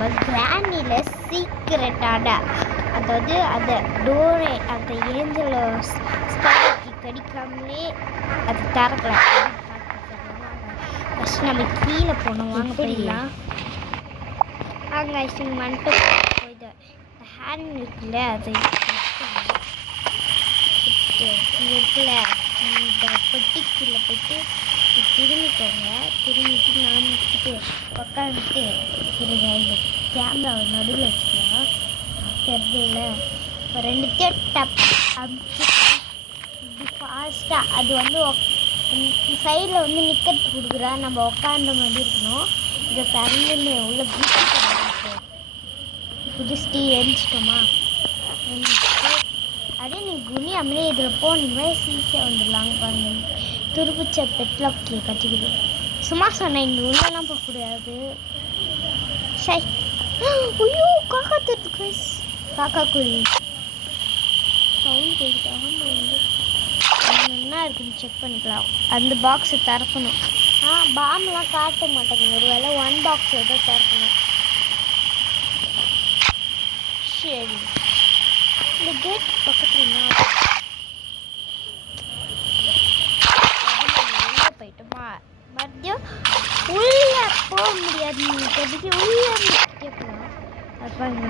நம்ம கிராண்டியில் சீக்ரெட்டான அதாவது அந்த டோரை அந்த ஏஞ்சலோ ஸ்பைடருக்கு கடிக்காமலே அது திறக்கலாம். ஃபஸ்ட் நம்ம கீழே போனோம். வாங்க போயிடலாம். வாங்க ஐசிங் வந்துட்டு இந்த ஹேண்ட் இருக்குல்ல அது இங்கே இருக்குல்ல இந்த பெட்டிக்குள்ளே போய்ட்டு திரும்பிக்கோங்க. திரும்பிட்டு நாமிட்டு உட்காந்துட்டு இருங்க. இந்த கேமராவை நடுவில் வச்சுக்கலாம். தெரிஞ்சல இப்போ 2 டப் அமுச்சுட்டு இப்படி ஃபாஸ்ட்டாக அது வந்து சைடில் வந்து நிற்கிறது கொடுக்குறா. நம்ம உட்காந்த மாதிரி இருக்கணும். இதை தண்ணின்னு உள்ள புதுஸ்டி எரிச்சிட்டோமா எரிச்சிட்டு அப்படியே நீ குனி அப்படியே இதில் போனீங்க சீஸாக வந்துடலாங்க. பாருங்க துருப்பிச்ச பெட்லாக்கி கட்டிக்குது. சும்மா சொன்னேன் இங்கே உள்ளெல்லாம் போகக்கூடாது. சரி ஐயோ காக்கா தட்டு கைஸ். காக்கா குருவி சவுண்ட் கேட்குதாங்க. என்ன இருக்குன்னு செக் பண்ணிக்கலாம். அந்த பாக்ஸை திறக்கணும். பாம்லாம் காட்ட மாட்டேங்க. ஒரு வேளை 1 பாக்ஸ் ஏதோ திறக்கணும். சரி இந்த கேட் பக்கத்தில் உள்ளே போயிட்டோமா மறுபடியும் உள்ளே போக முடியாது. நீங்கள் கட்டிக்கு உள்ளே கேட்கலாம். அது பாருங்க